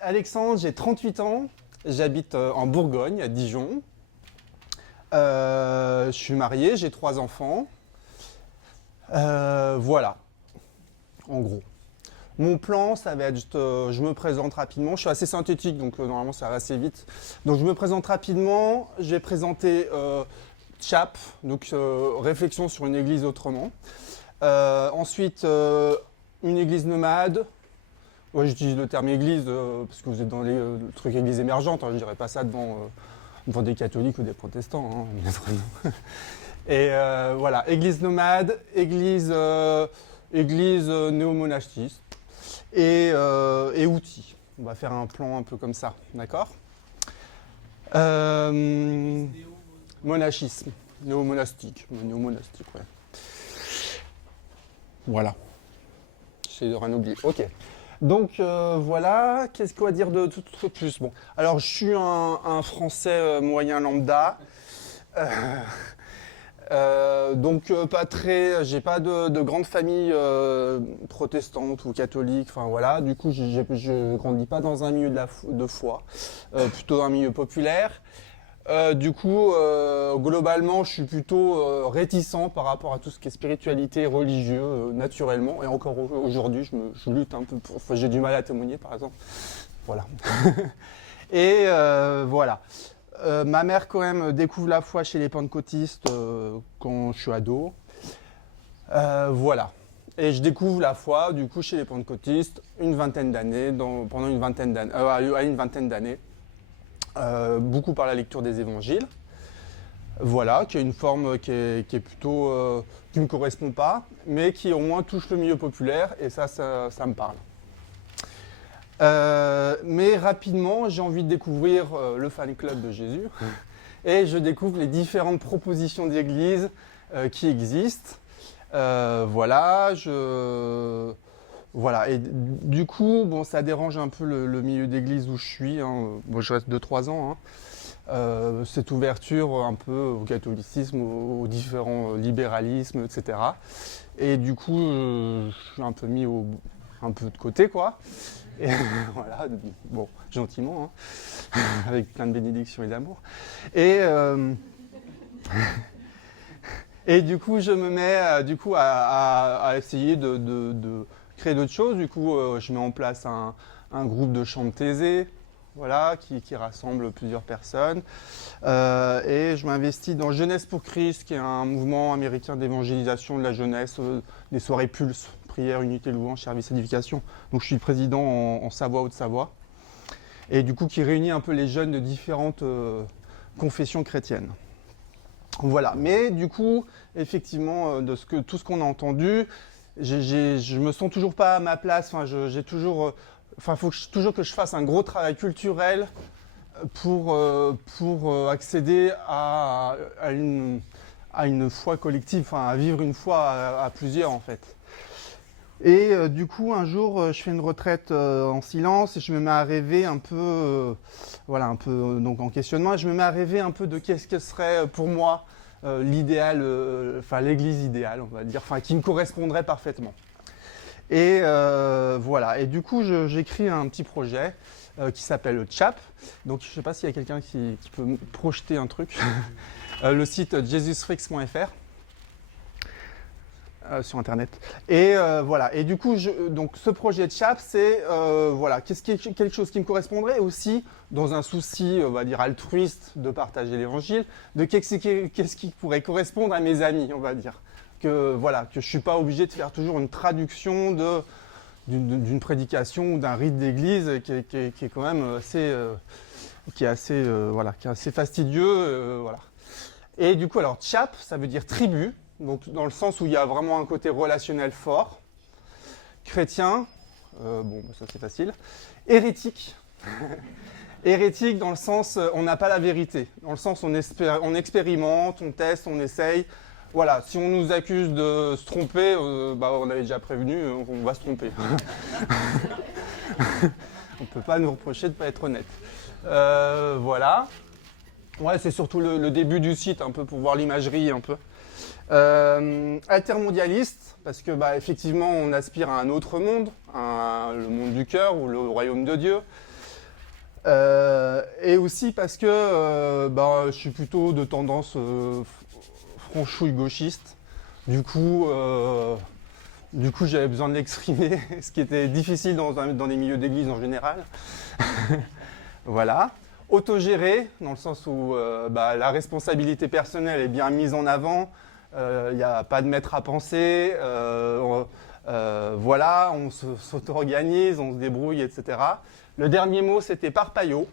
Alexandre, j'ai 38 ans, j'habite en Bourgogne, à Dijon. Je suis marié, j'ai 3 enfants. Voilà, en gros. Mon plan, ça va être juste, je me présente rapidement. Je suis assez synthétique, donc normalement ça va assez vite. Donc je me présente rapidement. Je vais présenter CHAP, donc réflexion sur une église autrement. Ensuite, une église nomade. Ouais, j'utilise le terme église parce que vous êtes dans les trucs églises émergentes. Hein, je ne dirais pas ça devant des catholiques ou des protestants. Hein, bien évidemment. Et voilà, église nomade, église néo-monastiste et outils. On va faire un plan un peu comme ça, d'accord? Monachisme, néo-monastique, néo-monastique, ouais. Voilà. J'essaie de rien oublier. Ok. Donc voilà, qu'est-ce qu'on va dire de tout plus? Bon, alors je suis un Français moyen lambda. Donc pas très, j'ai pas de grande famille protestante ou catholique, enfin voilà, du coup je grandis pas dans un milieu de foi, plutôt un milieu populaire. Du coup, globalement, je suis plutôt réticent par rapport à tout ce qui est spiritualité, religieux, naturellement. Et encore aujourd'hui, je lutte un peu pour. Enfin, j'ai du mal à témoigner, par exemple. Voilà. Et voilà. Ma mère, quand même, découvre la foi chez les pentecôtistes quand je suis ado. Voilà. Et je découvre la foi, du coup, chez les pentecôtistes, pendant une vingtaine d'années, à une vingtaine d'années. Beaucoup par la lecture des évangiles, voilà, qui est une forme qui est plutôt, qui ne me correspond pas, mais qui au moins touche le milieu populaire, et ça me parle. Mais rapidement, j'ai envie de découvrir le fan club de Jésus, et je découvre les différentes propositions d'église qui existent. Voilà, Voilà, et du coup, bon, ça dérange un peu le milieu d'église où je suis. Hein. Bon, je reste 2-3 ans. Hein. Cette ouverture un peu au catholicisme, aux différents libéralismes, etc. Et du coup, je suis un peu mis un peu de côté, quoi. Et voilà, bon, gentiment, hein, avec plein de bénédictions et d'amour. Et du coup, je me mets à essayer de créer d'autres choses. Du coup, je mets en place un groupe de chant de Thésée, voilà, qui rassemble plusieurs personnes. Et je m'investis dans Jeunesse pour Christ, qui est un mouvement américain d'évangélisation de la jeunesse, des soirées Pulse, prière, unité, louange, service, édification. Donc je suis président en Savoie, Haute-Savoie. Et du coup, qui réunit un peu les jeunes de différentes confessions chrétiennes. Voilà, mais du coup, effectivement, tout ce qu'on a entendu, je me sens toujours pas à ma place. Enfin, j'ai toujours, faut toujours que je fasse un gros travail culturel pour accéder à une foi collective, enfin, à vivre une foi à plusieurs en fait. Et du coup, un jour, je fais une retraite en silence et je me mets à rêver un peu, voilà, un peu donc en questionnement. Et je me mets à rêver un peu de qu'est-ce que serait pour moi l'idéal, enfin l'église idéale, on va dire, enfin qui me correspondrait parfaitement. Et voilà. Et du coup, j'écris un petit projet qui s'appelle CHAP. Donc, je ne sais pas s'il y a quelqu'un qui peut me projeter un truc. Le site jesusfreaks.fr. Sur internet. Et voilà. Et du coup, donc ce projet de CHAP, c'est voilà, quelque chose qui me correspondrait aussi dans un souci, on va dire altruiste, de partager l'évangile, de qu'est-ce qui pourrait correspondre à mes amis, on va dire. Que voilà, que je suis pas obligé de faire toujours une traduction d'une prédication ou d'un rite d'église qui est quand même assez, qui est assez fastidieux, voilà. Et du coup, alors CHAP, ça veut dire tribu. Donc, dans le sens où il y a vraiment un côté relationnel fort. Chrétien, bon, ça c'est facile. Hérétique. Hérétique dans le sens, on n'a pas la vérité. Dans le sens, on expérimente, on teste, on essaye. Voilà, si on nous accuse de se tromper, on avait déjà prévenu, on va se tromper. On ne peut pas nous reprocher de ne pas être honnête. Voilà. Ouais, c'est surtout le début du site, un peu pour voir l'imagerie, un peu. Altermondialiste, parce que effectivement on aspire à un autre monde, le monde du cœur ou le royaume de Dieu. Et aussi parce que je suis plutôt de tendance franchouille gauchiste. Du coup, j'avais besoin de l'exprimer, ce qui était difficile dans les milieux d'église en général. Voilà. Autogéré, dans le sens où la responsabilité personnelle est bien mise en avant. Il n'y a pas de maître à penser. Voilà, on s'auto-organise, on se débrouille, etc. Le dernier mot, c'était parpaillot.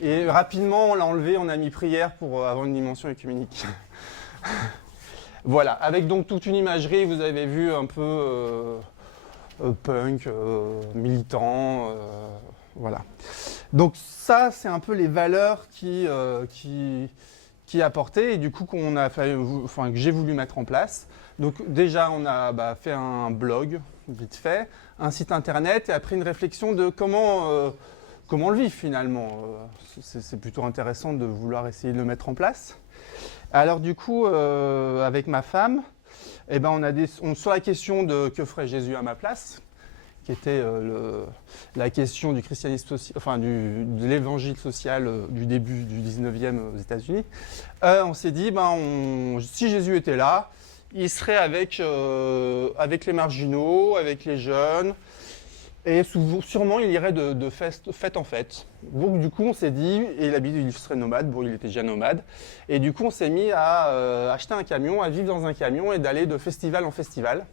Et rapidement, on l'a enlevé, on a mis prière pour avoir une dimension œcuménique. Voilà, avec donc toute une imagerie, vous avez vu un peu punk, militant, voilà. Donc ça, c'est un peu les valeurs qui apportaient et du coup que j'ai voulu mettre en place. Donc déjà, on a fait un blog, vite fait, un site internet et après une réflexion de comment le vivre finalement. C'est plutôt intéressant de vouloir essayer de le mettre en place. Alors du coup, avec ma femme, sur la question de que ferait Jésus à ma place, qui était la question du christianisme de l'évangile social du début du 19e aux États-Unis, on s'est dit, si Jésus était là, il serait avec les marginaux, avec les jeunes, et sûrement il irait de fête en fête. Donc du coup on s'est dit, et il serait nomade, il était déjà nomade, et du coup on s'est mis à acheter un camion, à vivre dans un camion et d'aller de festival en festival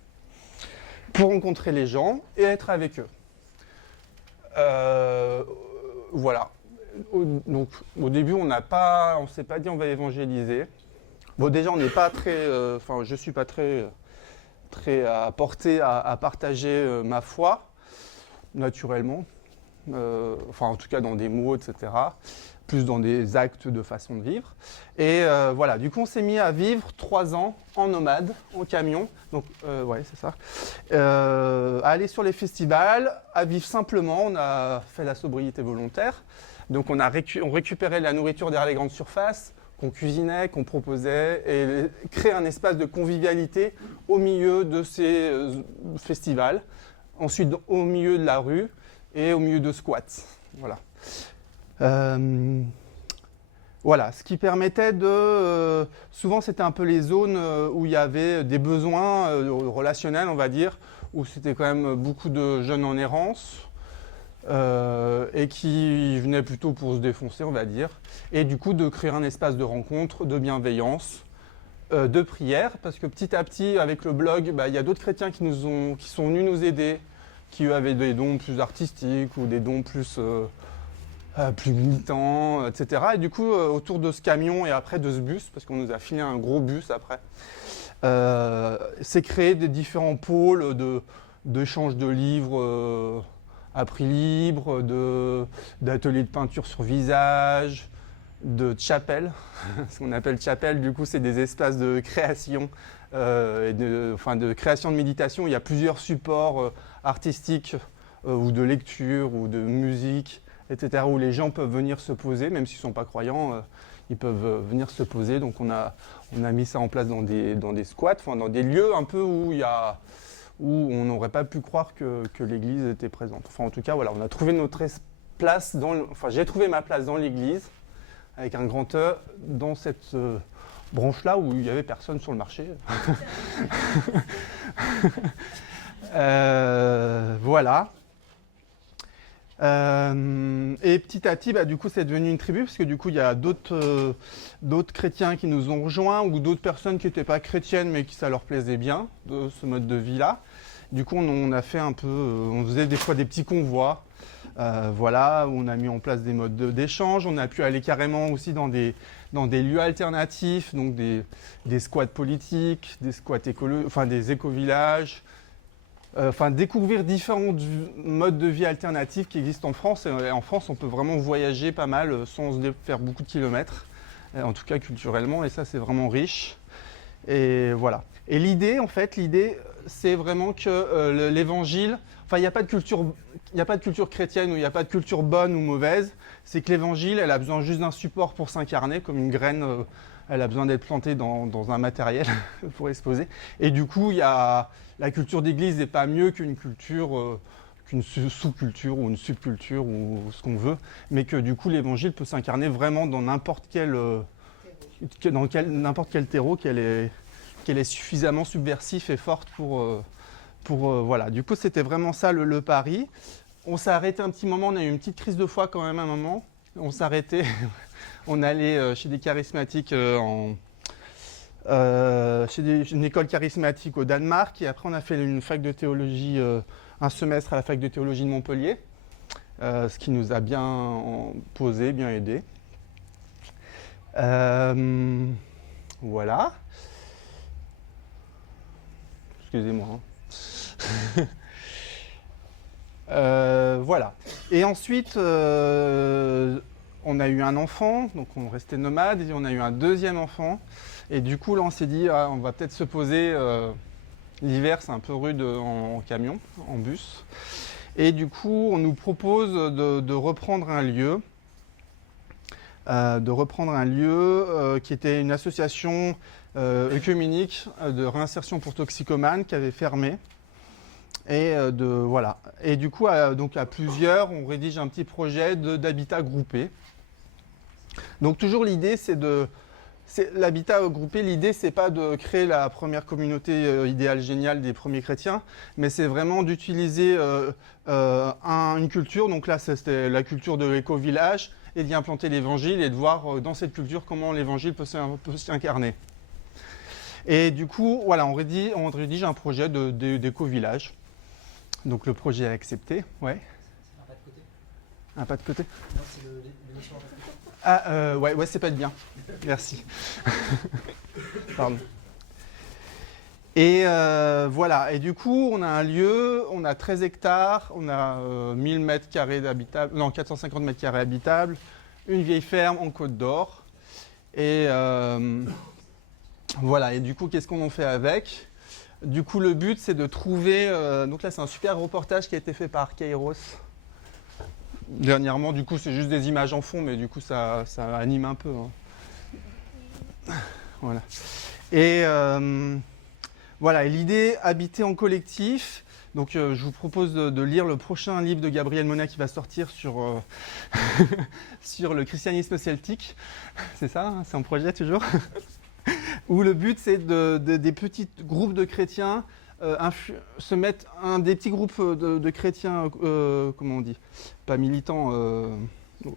pour rencontrer les gens et être avec eux. Voilà. Donc au début on s'est pas dit on va évangéliser. Bon déjà on n'est pas très, je suis pas très porté à partager ma foi naturellement, en tout cas dans des mots, etc. Plus dans des actes de façon de vivre. Et voilà, du coup on s'est mis à vivre 3 ans en nomade, en camion, donc ouais c'est ça, à aller sur les festivals, à vivre simplement, on a fait la sobriété volontaire, donc on récupérait la nourriture derrière les grandes surfaces, qu'on cuisinait, qu'on proposait, et créer un espace de convivialité au milieu de ces festivals, ensuite au milieu de la rue et au milieu de squats. Voilà. Voilà, ce qui permettait de... souvent, c'était un peu les zones où il y avait des besoins relationnels, on va dire, où c'était quand même beaucoup de jeunes en errance et qui venaient plutôt pour se défoncer, on va dire. Et du coup, de créer un espace de rencontre, de bienveillance, de prière, parce que petit à petit, avec le blog, il y a d'autres chrétiens qui sont venus nous aider, qui eux avaient des dons plus artistiques ou des dons plus militants, etc. Et du coup, autour de ce camion et après de ce bus, parce qu'on nous a filé un gros bus après, c'est créé des différents pôles d'échange de livres à prix libre, d'ateliers de peinture sur visage, de chapelles. Ce qu'on appelle chapelle, du coup, c'est des espaces de création, de création de méditation. Il y a plusieurs supports artistiques ou de lecture ou de musique, etc., où les gens peuvent venir se poser, même s'ils ne sont pas croyants, ils peuvent venir se poser. Donc on a mis ça en place dans des squats, dans des lieux un peu où on n'aurait pas pu croire que l'église était présente. En tout cas, voilà, on a trouvé notre place, j'ai trouvé ma place dans l'église, avec un grand E, dans cette branche-là où il n'y avait personne sur le marché. Voilà. Et petit à petit, du coup, c'est devenu une tribu, parce que du coup, il y a d'autres chrétiens qui nous ont rejoints, ou d'autres personnes qui n'étaient pas chrétiennes, mais qui ça leur plaisait bien, de ce mode de vie-là. Du coup, on a fait un peu, on faisait des fois des petits convois, voilà, où on a mis en place des modes d'échange. On a pu aller carrément aussi dans des lieux alternatifs, donc des squats politiques, des squats des éco-villages. Découvrir différents modes de vie alternatifs qui existent en France. Et en France, on peut vraiment voyager pas mal sans faire beaucoup de kilomètres, en tout cas culturellement, et ça, c'est vraiment riche. Et voilà. Et l'idée, c'est vraiment que l'évangile, il n'y a pas de culture chrétienne ou il n'y a pas de culture bonne ou mauvaise. C'est que l'évangile, elle a besoin juste d'un support pour s'incarner, comme une graine, elle a besoin d'être plantée dans un matériel pour exposer. Et du coup, la culture d'église n'est pas mieux qu'une culture qu'une sous-culture ou une subculture ou ce qu'on veut, mais que du coup l'évangile peut s'incarner vraiment dans n'importe quel terreau, qu'elle est suffisamment subversif et forte pour voilà. Du coup, c'était vraiment ça le pari. On s'est arrêté un petit moment, on a eu une petite crise de foi quand même un moment. On s'est arrêté, on allait chez des charismatiques chez une école charismatique au Danemark, et après on a fait une fac de théologie, un semestre à la fac de théologie de Montpellier, ce qui nous a bien posé, bien aidé. Voilà. Excusez-moi. Voilà. Et ensuite, on a eu un enfant, donc on restait nomade, et on a eu un deuxième enfant. Et du coup, là, on s'est dit, on va peut-être se poser. L'hiver, c'est un peu rude en camion, en bus. Et du coup, on nous propose de reprendre un lieu. Qui était une association œcuménique de réinsertion pour toxicomanes qui avait fermé. Et voilà. Et du coup, donc à plusieurs, on rédige un petit projet d'habitat groupé. Donc toujours l'idée, l'habitat groupé, l'idée, c'est pas de créer la première communauté idéale géniale des premiers chrétiens, mais c'est vraiment d'utiliser une culture. Donc là, c'était la culture de l'éco-village, et d'y implanter l'évangile et de voir dans cette culture comment l'évangile peut s'incarner. Et du coup, voilà, on rédige un projet d'éco-village. Donc le projet est accepté, ouais. Un pas de côté. Un pas de côté. Non, c'est l'émotion en pas de côté. Ah, ouais, c'est pas de bien. Merci. Pardon. Et voilà, et du coup, on a un lieu, on a 13 hectares, on a 1000 mètres carrés d'habitables, non, 450 mètres carrés habitables, une vieille ferme en Côte d'Or. Et voilà, et du coup, qu'est-ce qu'on en fait avec ? Du coup, le but, c'est de trouver... donc là, c'est un super reportage qui a été fait par Kairos. Dernièrement, du coup, c'est juste des images en fond, mais du coup, ça anime un peu. Hein. Voilà. Et voilà, et l'idée, habiter en collectif. Donc, je vous propose de lire le prochain livre de Gabriel Monnat qui va sortir sur, sur le christianisme celtique. C'est ça, hein, c'est un projet toujours. Où le but, c'est des petits groupes de chrétiens se mettre des petits groupes de chrétiens, comment on dit, pas militants,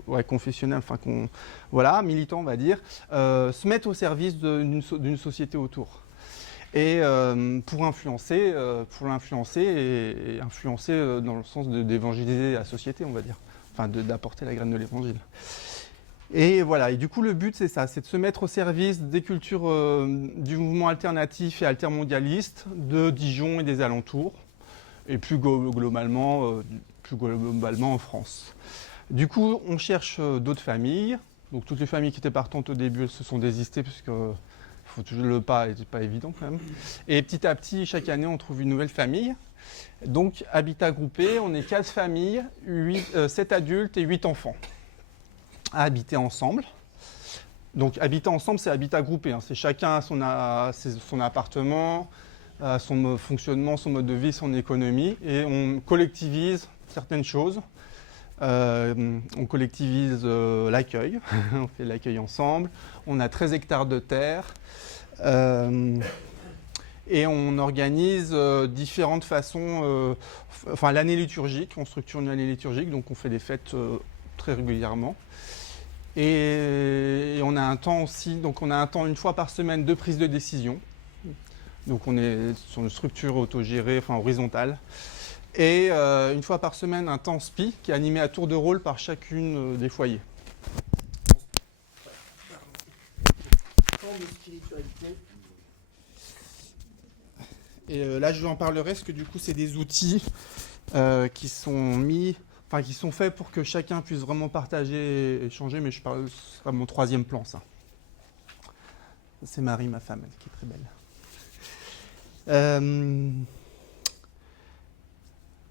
ouais, confessionnels, enfin voilà, militants, on va dire, se mettre au service d'une société autour. Et pour l'influencer et influencer dans le sens d'évangéliser la société, on va dire, enfin d'apporter la graine de l'évangile. Et voilà, et du coup le but c'est ça, c'est de se mettre au service des cultures du mouvement alternatif et altermondialiste de Dijon et des alentours, et plus globalement en France. Du coup, on cherche d'autres familles, donc toutes les familles qui étaient partantes au début, elles se sont désistées, parce que faut toujours le pas n'était pas évident quand même. Et petit à petit, chaque année, on trouve une nouvelle famille. Donc, habitat groupé, on est 4 familles, 7 adultes et 8 enfants à habiter ensemble. Donc, habiter ensemble, c'est habitat groupé. Hein. C'est chacun son appartement, son fonctionnement, son mode de vie, son économie. Et on collectivise certaines choses. On collectivise l'accueil. On fait l'accueil ensemble. On a 13 hectares de terre. Et on organise différentes façons, enfin l'année liturgique, on structure une année liturgique, donc on fait des fêtes très régulièrement. Et on a un temps aussi, donc on a un temps une fois par semaine de prise de décision. Donc on est sur une structure autogérée, enfin horizontale. Et une fois par semaine, un temps SPI qui est animé à tour de rôle par chacune des foyers. Temps de spiritualité. Et là, je vous en parlerai, parce que du coup, c'est des outils qui sont faits pour que chacun puisse vraiment partager et échanger, mais ce sera mon 3e plan, ça. C'est Marie, ma femme, qui est très belle.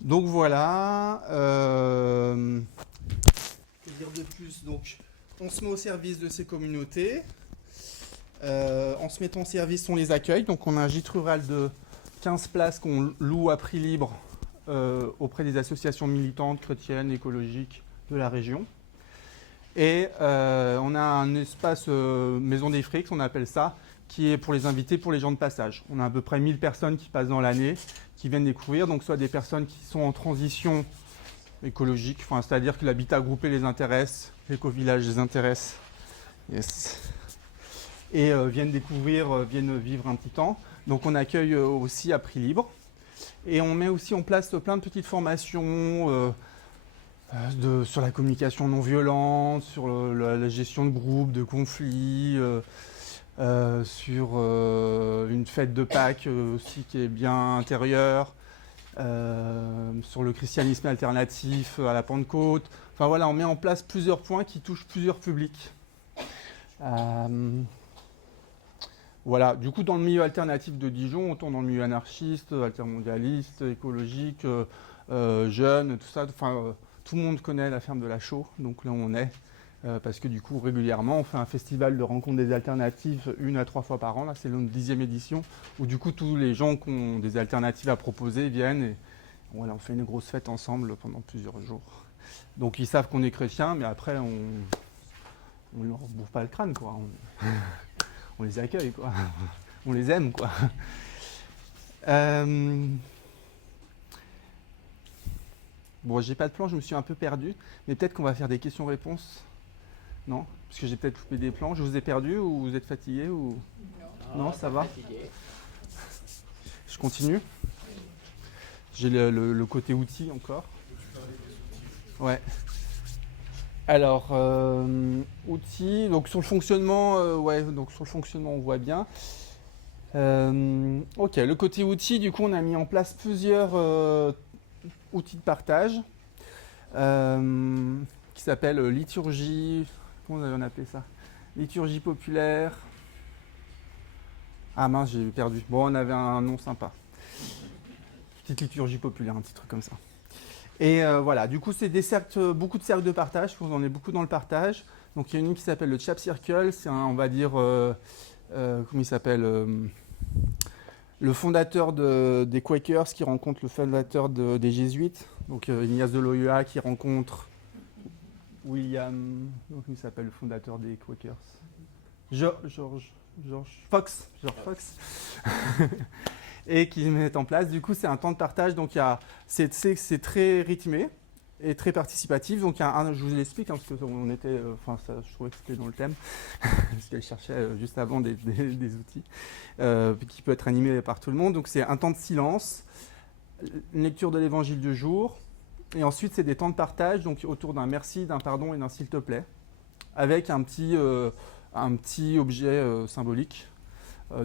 Donc voilà. Que dire de plus ? Donc, on se met au service de ces communautés. En se mettant au service, on les accueille. Donc on a un gîte rural de 15 places qu'on loue à prix libre auprès des associations militantes, chrétiennes, écologiques de la région. Et on a un espace Maison des Frics, on appelle ça, qui est pour les invités, pour les gens de passage. On a à peu près 1000 personnes qui passent dans l'année, qui viennent découvrir, donc soit des personnes qui sont en transition écologique, c'est-à-dire que l'habitat groupé les intéresse, l'éco-village les intéresse, yes. Et viennent découvrir, viennent vivre un petit temps. Donc on accueille aussi à prix libre. Et on met aussi en place plein de petites formations sur la communication non violente, sur la gestion de groupes, de conflits, sur une fête de Pâques aussi qui est bien intérieure, sur le christianisme alternatif à la Pentecôte. Enfin voilà, on met en place plusieurs points qui touchent plusieurs publics. Voilà, du coup dans le milieu alternatif de Dijon, autant dans le milieu anarchiste, altermondialiste, écologique, jeune, tout ça, tout le monde connaît la ferme de la Chaux, donc là où on est, parce que du coup régulièrement on fait un festival de rencontres des alternatives 1 à 3 fois par an, là c'est notre 10e édition, où du coup tous les gens qui ont des alternatives à proposer viennent et voilà, on fait une grosse fête ensemble pendant plusieurs jours. Donc ils savent qu'on est chrétien, mais après on leur bouffe pas le crâne quoi. On les accueille, quoi. On les aime, quoi. Bon, j'ai pas de plan, je me suis un peu perdu, mais peut-être qu'on va faire des questions-réponses. Non? Parce que j'ai peut-être loupé des plans. Je vous ai perdu ou vous êtes fatigué ou... Non, ça va? Je continue? J'ai le côté outils encore. Ouais. Alors, outils, donc sur le fonctionnement, on voit bien. Ok, le côté outils, du coup, on a mis en place plusieurs outils de partage qui s'appellent liturgie, comment on appelé ça? Liturgie populaire. Ah mince, j'ai perdu. Bon, on avait un nom sympa. Petite liturgie populaire, un petit truc comme ça. Et voilà, du coup, c'est des cercles, beaucoup de cercles de partage, on en est beaucoup dans le partage. Donc il y a une qui s'appelle le Chap Circle, c'est on va dire, comment il s'appelle le fondateur des Quakers qui rencontre le fondateur des Jésuites. Donc Ignace de Loyola qui rencontre William, comment il s'appelle le fondateur des Quakers George Fox. Et qui mettent en place. Du coup, c'est un temps de partage, donc c'est très rythmé et très participatif. Donc, je vous l'explique, hein, parce que on était, je trouvais que c'était dans le thème, parce qu'elle cherchait juste avant des outils qui peut être animé par tout le monde. Donc, c'est un temps de silence, une lecture de l'évangile du jour, et ensuite, c'est des temps de partage, donc autour d'un merci, d'un pardon et d'un s'il te plaît, avec un petit objet symbolique.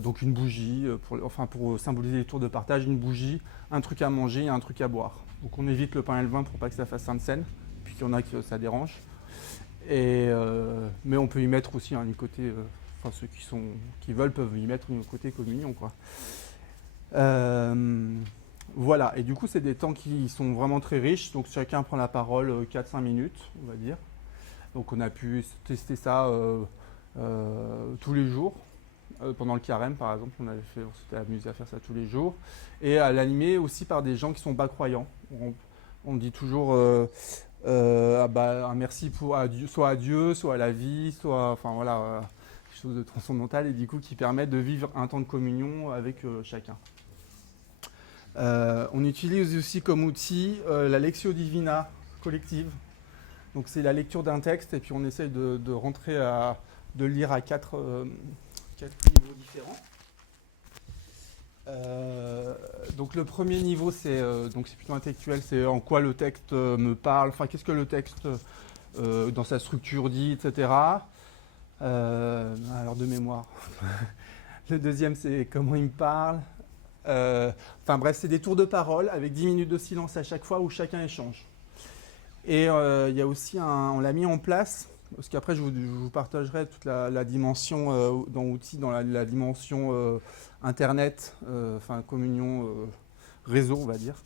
Donc une bougie, pour symboliser les tours de partage, une bougie, un truc à manger et un truc à boire. Donc on évite le pain et le vin pour pas que ça fasse sainte scène, puis qu'il y en a que ça dérange. Mais on peut y mettre aussi un côté, ceux qui veulent peuvent y mettre un côté communion, quoi. Voilà, et du coup c'est des temps qui sont vraiment très riches, donc chacun prend la parole 4-5 minutes, on va dire. Donc on a pu tester ça tous les jours. Pendant le carême, par exemple, on s'était amusé à faire ça tous les jours. Et à l'animer aussi par des gens qui ne sont pas croyants. On dit toujours un merci soit à Dieu, soit à la vie, soit, quelque chose de transcendantal et du coup qui permet de vivre un temps de communion avec chacun. On utilise aussi comme outil la Lectio Divina collective. Donc c'est la lecture d'un texte et puis on essaye de lire à quatre niveaux différents. Donc le premier niveau, c'est plutôt intellectuel, c'est en quoi le texte me parle, qu'est-ce que le texte dans sa structure dit, etc. Alors de mémoire. Le deuxième, c'est comment il me parle. Bref, c'est des tours de parole avec 10 minutes de silence à chaque fois où chacun échange. Et il y a aussi on l'a mis en place. Parce qu'après, je vous partagerai toute la dimension dans outils, dans la dimension Internet, communion, réseau, on va dire.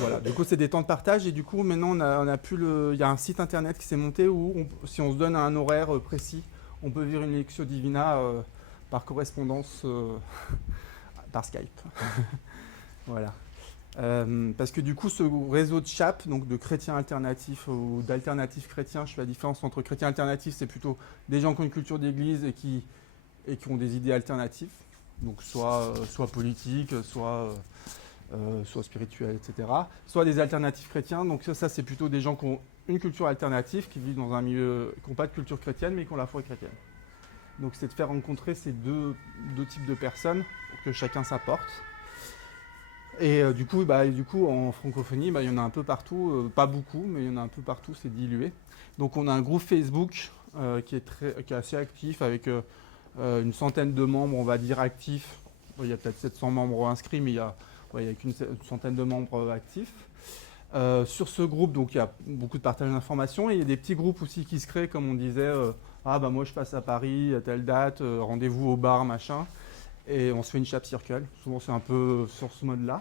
Voilà, du coup, c'est des temps de partage. Et du coup, maintenant, il y a un site Internet qui s'est monté où, si on se donne un horaire précis, on peut vivre une Lectio Divina par correspondance par Skype. Voilà. Parce que du coup, ce réseau de CHAP, donc de chrétiens alternatifs ou d'alternatifs chrétiens, je fais la différence entre chrétiens alternatifs, c'est plutôt des gens qui ont une culture d'église et qui ont des idées alternatives, donc soit politiques, soit spirituelles, etc. Soit des alternatifs chrétiens, donc ça c'est plutôt des gens qui ont une culture alternative, qui vivent dans un milieu, qui n'ont pas de culture chrétienne, mais qui ont la foi chrétienne. Donc c'est de faire rencontrer ces deux types de personnes, que chacun s'apporte. Et du coup, en francophonie, il y en a un peu partout, pas beaucoup, mais il y en a un peu partout, c'est dilué. Donc on a un groupe Facebook qui est assez actif, avec une centaine de membres, on va dire, actifs. Bon, il y a peut-être 700 membres inscrits, mais il y a qu'une centaine de membres actifs. Sur ce groupe, donc il y a beaucoup de partage d'informations, et il y a des petits groupes aussi qui se créent, comme on disait, moi je passe à Paris à telle date, rendez-vous au bar, machin. Et on se fait une chap circle. Souvent, c'est un peu sur ce mode-là.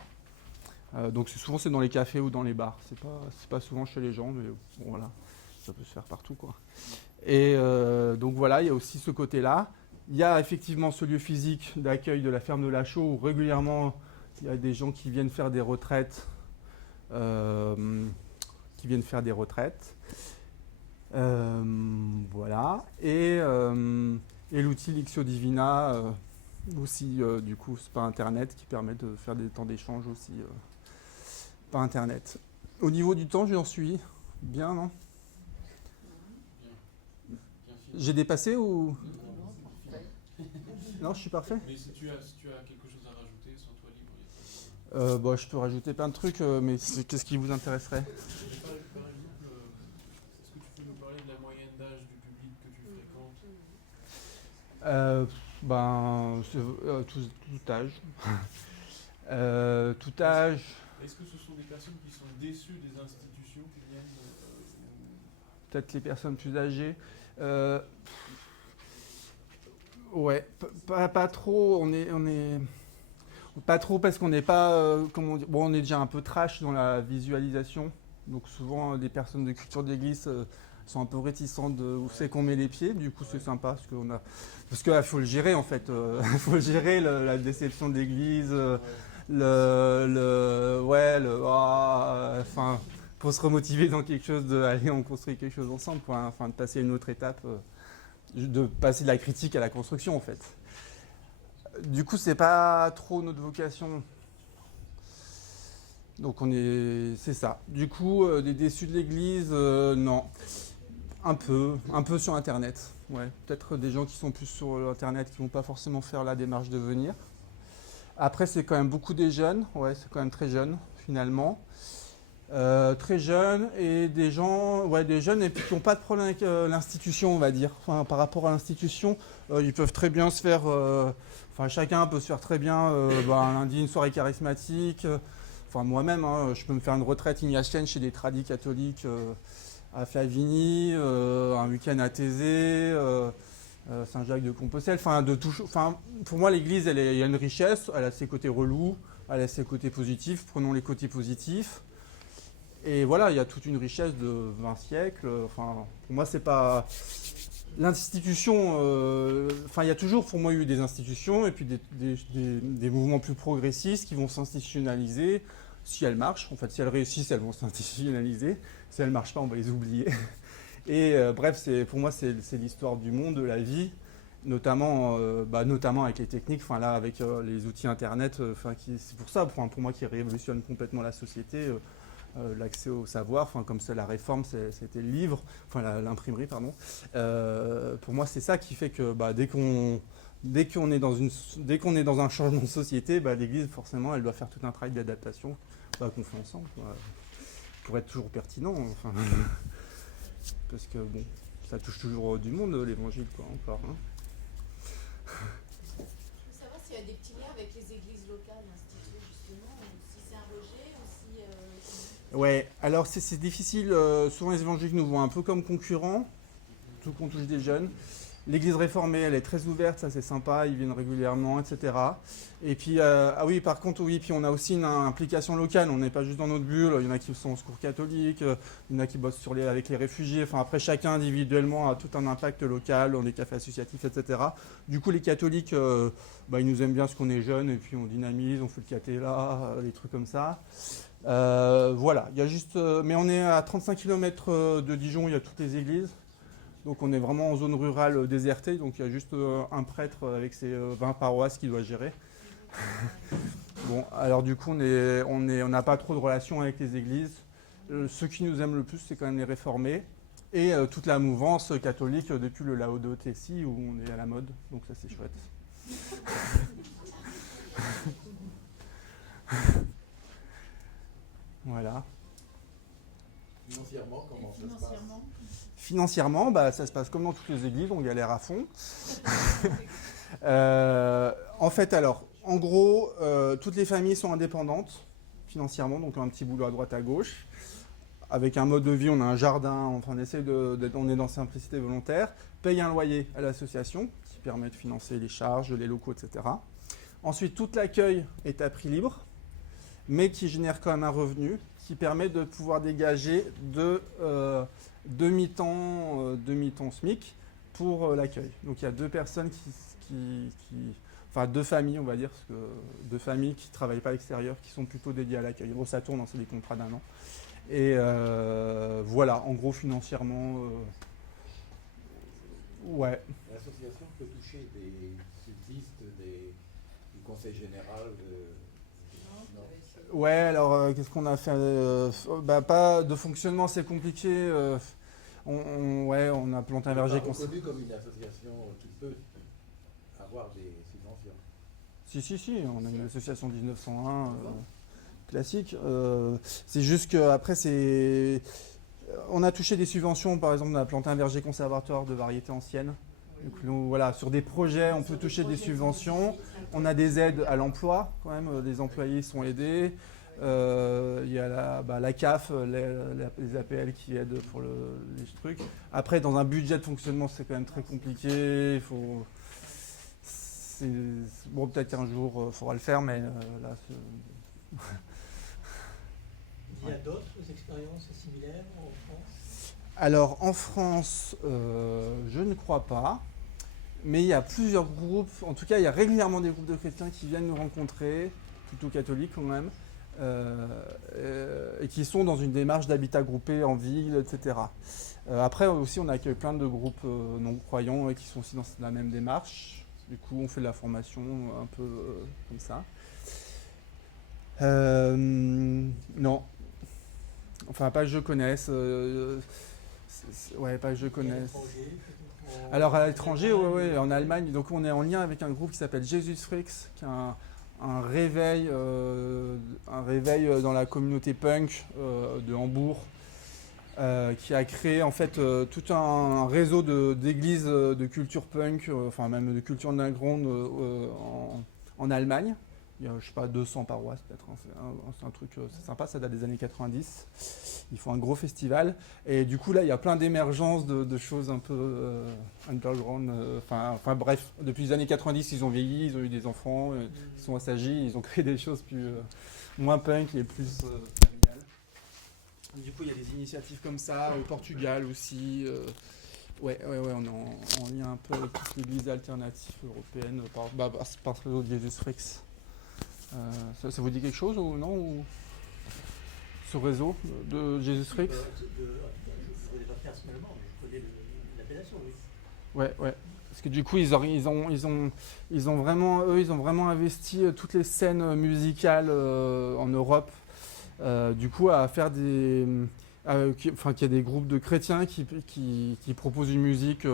Donc, souvent, c'est dans les cafés ou dans les bars. C'est pas souvent chez les gens, mais bon, voilà, ça peut se faire partout, quoi. Et donc, voilà, il y a aussi ce côté-là. Il y a effectivement ce lieu physique d'accueil de la ferme de la Chaux où régulièrement, il y a des gens qui viennent faire des retraites. Voilà. Et l'outil Lectio Divina. Aussi, du coup, c'est par Internet qui permet de faire des temps d'échange aussi par Internet. Au niveau du temps, j'en suis bien, non? J'ai dépassé ou... Non, je suis parfait. Mais si tu as quelque chose à rajouter, sens-toi libre. Je peux rajouter plein de trucs, mais qu'est-ce qui vous intéresserait? Par exemple, est-ce que tu peux nous parler de la moyenne d'âge du public que tu fréquentes? Tout âge. Tout âge. Est-ce que ce sont des personnes qui sont déçues des institutions qui viennent Peut-être les personnes plus âgées. Ouais, pas trop. On est pas trop parce qu'on n'est pas. On est déjà un peu trash dans la visualisation. Donc souvent, des personnes de culture d'église sont un peu réticentes de où c'est qu'on met les pieds. Du coup, c'est sympa parce qu'il faut le gérer en fait. Il faut gérer la déception de l'église, pour se remotiver dans quelque chose, allez, on construit quelque chose ensemble, de passer à une autre étape, de passer de la critique à la construction en fait. Du coup, c'est pas trop notre vocation. Donc c'est ça. Du coup, des déçus de l'église, non. Un peu sur Internet. Ouais, peut-être des gens qui sont plus sur Internet qui vont pas forcément faire la démarche de venir. Après, c'est quand même beaucoup des jeunes. Ouais, c'est quand même très jeune finalement. Très jeunes et des jeunes et puis qui n'ont pas de problème avec l'institution, on va dire. Enfin, par rapport à l'institution, ils peuvent très bien se faire. Chacun peut se faire très bien un lundi une soirée charismatique. Moi-même, je peux me faire une retraite ignatienne chez des tradis catholiques à Flavigny, un week-end à Thésée, Saint-Jacques-de-Compostelle. Pour moi, l'Église, il y a une richesse. Elle a ses côtés relous, elle a ses côtés positifs. Prenons les côtés positifs. Et voilà, il y a toute une richesse de 20 siècles. Pour moi, c'est pas... L'institution... il y a toujours, pour moi, eu des institutions et puis des mouvements plus progressistes qui vont s'institutionnaliser. Si elles marchent, en fait, si elles réussissent, elles vont s'institutionnaliser. Si elles ne marchent pas, on va les oublier. Et bref, pour moi, c'est l'histoire du monde, de la vie, notamment avec les techniques, avec les outils Internet. C'est pour ça, pour moi, qui révolutionne complètement la société. L'accès au savoir, comme ça la réforme c'était le livre, l'imprimerie pardon. Pour moi c'est ça qui fait que dès qu'on est dans un changement de société, l'Église forcément elle doit faire tout un travail d'adaptation qu'on fait ensemble pour être toujours pertinent. Parce que bon, ça touche toujours du monde l'évangile encore. Je veux savoir s'il y a des petits liens avec les églises locales instituées justement, ou si c'est un rejet ou si... Ouais, alors c'est difficile. Souvent les évangéliques nous voient un peu comme concurrents, surtout qu'on touche des jeunes. L'église réformée, elle est très ouverte, ça c'est sympa, ils viennent régulièrement, etc. Et puis, ah oui, par contre, oui, puis on a aussi une implication locale, on n'est pas juste dans notre bulle, il y en a qui sont au secours catholique, il y en a qui bossent avec les réfugiés, enfin après chacun individuellement a tout un impact local, dans des cafés associatifs, etc. Du coup, les catholiques, ils nous aiment bien parce qu'on est jeunes, et puis on dynamise, on fait le caté là, des trucs comme ça. Voilà, il y a juste, mais on est à 35 km de Dijon, il y a toutes les églises. Donc on est vraiment en zone rurale désertée, donc il y a juste un prêtre avec ses 20 paroisses qui doit gérer. Bon, alors du coup on n'a pas trop de relations avec les églises. Ceux qui nous aiment le plus, c'est quand même les réformés. Et toute la mouvance catholique depuis le Laudato Si où on est à la mode, donc ça c'est chouette. Voilà. Financièrement, comment ça se passe? Financièrement, ça se passe comme dans toutes les églises, on galère à fond. En fait, alors, en gros, toutes les familles sont indépendantes financièrement, donc un petit boulot à droite à gauche. Avec un mode de vie, on a un jardin, enfin, on est dans simplicité volontaire, paye un loyer à l'association qui permet de financer les charges, les locaux, etc. Ensuite, tout l'accueil est à prix libre, mais qui génère quand même un revenu qui permet de pouvoir dégager demi-temps SMIC pour l'accueil. Donc il y a deux personnes enfin deux familles on va dire, parce que deux familles qui ne travaillent pas à l'extérieur, qui sont plutôt dédiées à l'accueil. Bon, ça tourne, c'est des contrats d'1 an. Et voilà, en gros financièrement, ouais. L'association peut toucher des subsistes du conseil général non. Ouais, alors qu'est-ce qu'on a fait pas de fonctionnement, c'est compliqué. On a planté un verger. Reconnu comme une association qui peut avoir des subventions. Si, on a une association 1901 classique. C'est juste qu'après, on a touché des subventions, par exemple, on a planté un verger conservatoire de variétés anciennes. Donc, voilà, sur des projets, on peut toucher des subventions. On a des aides à l'emploi, quand même, des employés sont aidés. Il y a la CAF, les APL qui aident pour les trucs. Après, dans un budget de fonctionnement, c'est quand même très compliqué. Bon, peut-être qu'un jour, il faudra le faire, mais là, Il y a d'autres expériences similaires en France? Alors, en France, je ne crois pas. Mais il y a plusieurs groupes, en tout cas, il y a régulièrement des groupes de chrétiens qui viennent nous rencontrer, plutôt catholiques quand même, et qui sont dans une démarche d'habitat groupé en ville, etc. Après aussi, on accueille plein de groupes non-croyants et qui sont aussi dans la même démarche. Du coup, on fait de la formation un peu comme ça. Non. Enfin, pas que je connaisse. Ouais, pas que je connaisse. Alors à l'étranger, oui, en Allemagne, donc on est en lien avec un groupe qui s'appelle Jesus Freaks, qui a un réveil dans la communauté punk de Hambourg, qui a créé en fait tout un réseau d'églises de culture punk, enfin même de culture underground en Allemagne. Il y a, je sais pas, 200 paroisses peut-être, hein. C'est un truc c'est sympa, ça date des années 90. Ils font un gros festival. Et du coup, là, il y a plein d'émergences de choses un peu underground. Enfin bref, depuis les années 90, ils ont vieilli, ils ont eu des enfants, ils sont assagis, ils ont créé des choses moins punk et plus familiales. Du coup, il y a des initiatives comme ça, au Portugal aussi. Ouais, on est en lien un peu avec toute l'église alternative européenne par le réseau de Jesus Freaks. Ça vous dit quelque chose ou non ce réseau de Jesus Freaks? Je ne connais pas personnellement, mais je connais l'appellation, oui. Ouais. Parce que du coup, ils ont vraiment investi toutes les scènes musicales en Europe. Du coup, à faire qu'il y a des groupes de chrétiens qui proposent une musique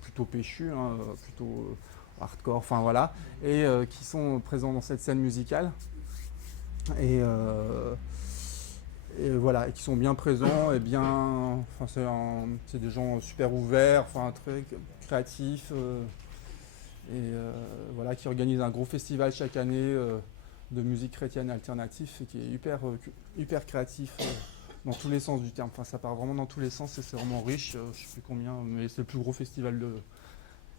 plutôt péchue, hein, plutôt hardcore, enfin voilà, et qui sont présents dans cette scène musicale. Et voilà, et qui sont bien présents et bien. C'est des gens super ouverts, très créatifs, voilà, qui organisent un gros festival chaque année de musique chrétienne alternative et qui est hyper créatif dans tous les sens du terme. Enfin, ça part vraiment dans tous les sens et c'est vraiment riche. Je sais plus combien, mais c'est le plus gros festival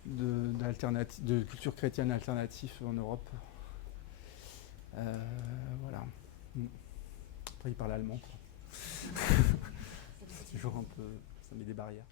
de culture chrétienne alternative en Europe. Voilà. Après, il parle allemand, quoi. C'est toujours un peu... ça met des barrières.